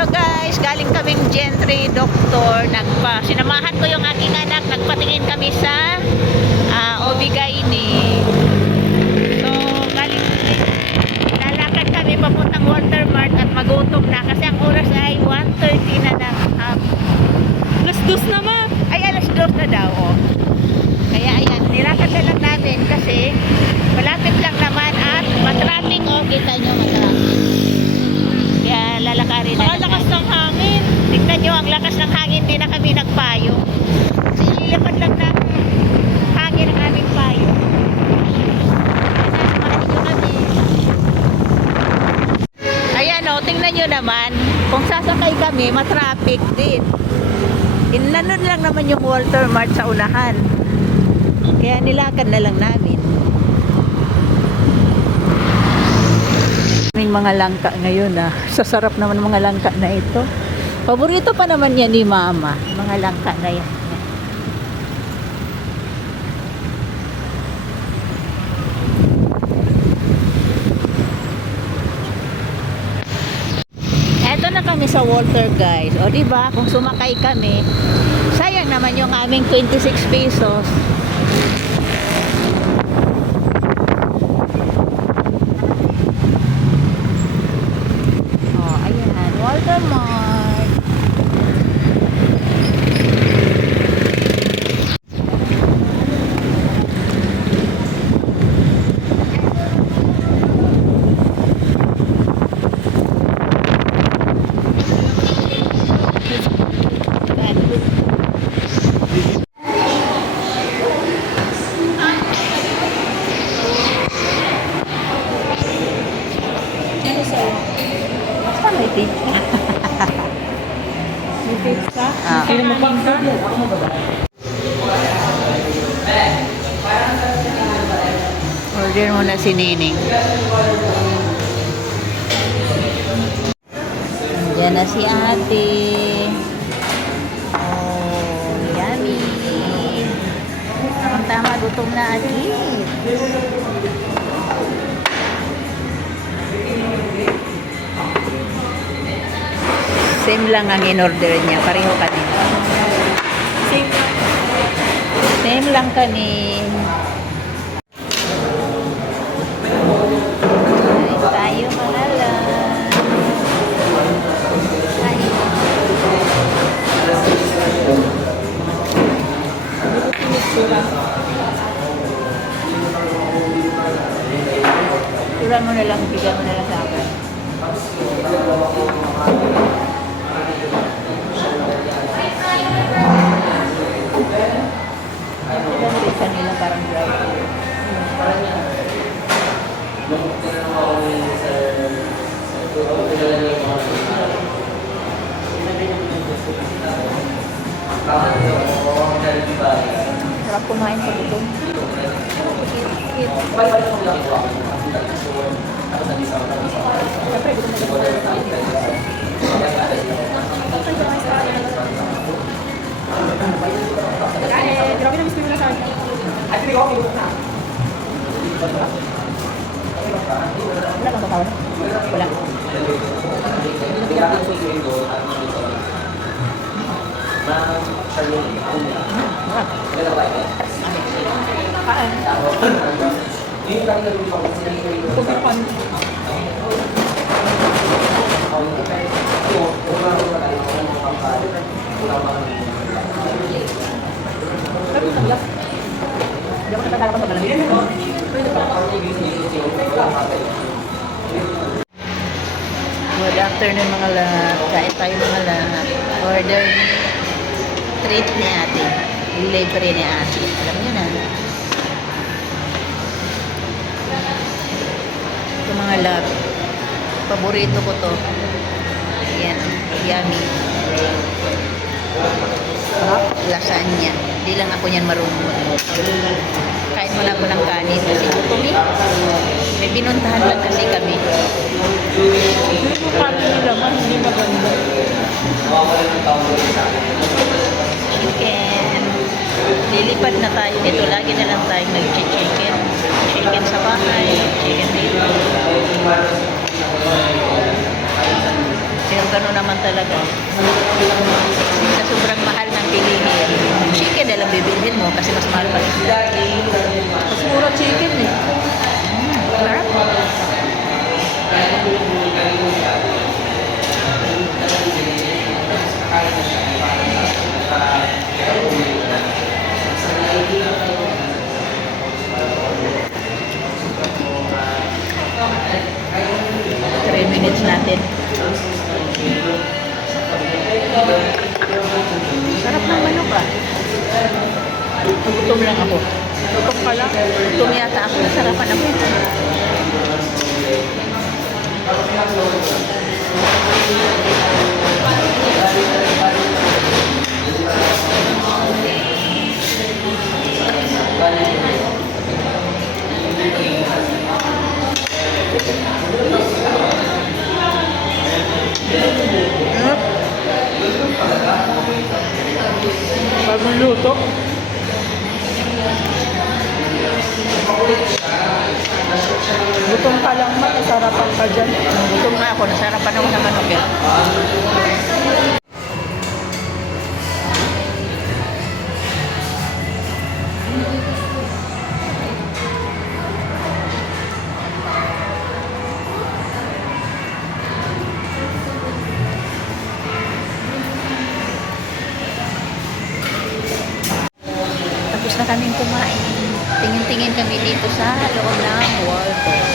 Hello guys, galing kaming gentry doctor. Sinamahan ko yung aking anak. Nagpatingin kami sa Obigaini. So, lalakad kami papuntang Walter Mart at magutom na kasi ang oras ay 1:30 na ng Alas 2 naman. ay alas 2 na daw. Oh. Kaya ayan, nilakad na lang natin kasi malapit lang naman at matraffic. Oh, kita nyo matraffic. Kaya lalakarin na. Lakas ng hangin. Tignan nyo, ang lakas ng hangin, di na kami nagpayo. Kasi ilipad lang ng hangin ang aming payo. Sasamahan nyo kami. Ayan o, tingnan nyo naman. Kung sasakay kami, matraffic din. Inanod lang naman yung Walter Mart sa unahan. Kaya nilakad na lang namin. May mga langka ngayon Sasarap naman mga langka na ito. Paborito pa naman yan ni Mama. Mga langka na yan. Eto na kami sa Walter guys. O diba, kung sumakay kami, sayang naman yung aming 26 pesos. Walter Mart. May pizza. May pizza? Sino mo pang order mo na si Nining. Diyan na si ate. Oh, yummy. Tama, gutom na agad. Same lang ang in-order niya. Pareho kanina. Same lang kanin. Tayo mga lang. Tayo. Turan mo na lang. Bigyan mo na lang sa akin. Isa nila parang drive-thru. Sarap kumain sa gutom. Siyempre, gutom Grabe na miss ko yung nasa akin. Wala kang tatawa? Wala. Good afternoon mga lahat. Kain tayo mga lahat. Order treat ni ate. Libre ni ate. Alam niyo na. Ito mga love. Paborito ko to. Ayan. Yummy. Lasagna. Di lang ako niyan marunong. Kain mo lang ako ng kanin kasi gutom eh. May binuntahan lang kasi kami. Yung kanin nila man, hindi maganda. Chicken. Lilipad na tayo dito. Lagi na lang tayo nag-chicken. Chicken sa bahay. Chicken dito. Pero gano'n naman talaga. Sa sobrang mahal ng bilihin, chicken na lang bibilhin mo kasi mas mahal pa rin. Mas mura chicken eh. Sarap. Three minutes natin. Sarap ng manok ah. Nagutom lang ako. Gutom ka lang. Gutom yata ako. Nasarapan ako. Bagong luto. Gutom ka lang ma, nasarapan ka dyan. Gutom na ako. Nasarapan ako ng manok eh. Tapos na kaming kumain. Tingin-tingin kami dito sa loob ng Waldorf.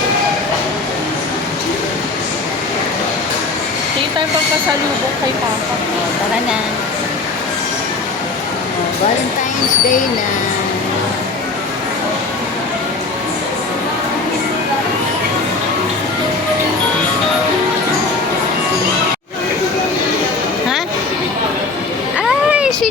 Tingin tayo pagkasalubong kay Papa. Tara na. Valentine's Day na. Ha? Ay, si...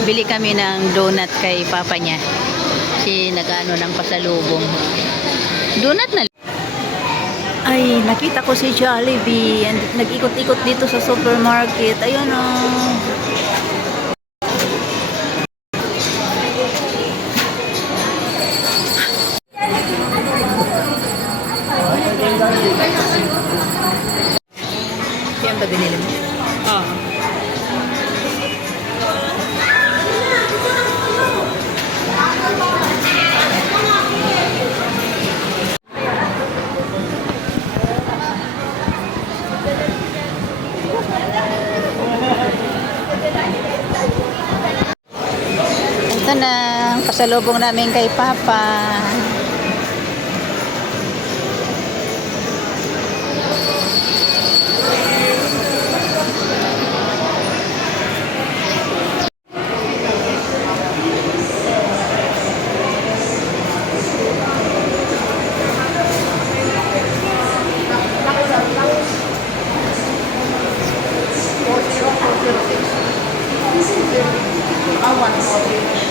Bili kami ng donut kay papa niya. Si nag-ano ng pasalubong. Donut na. Ay, nakita ko si Jollibee. Nag-ikot-ikot dito sa supermarket. Ayun oh. Yan ba binili mo? Ah. Ito na ang pasalubong namin kay Papa. Ah, 140.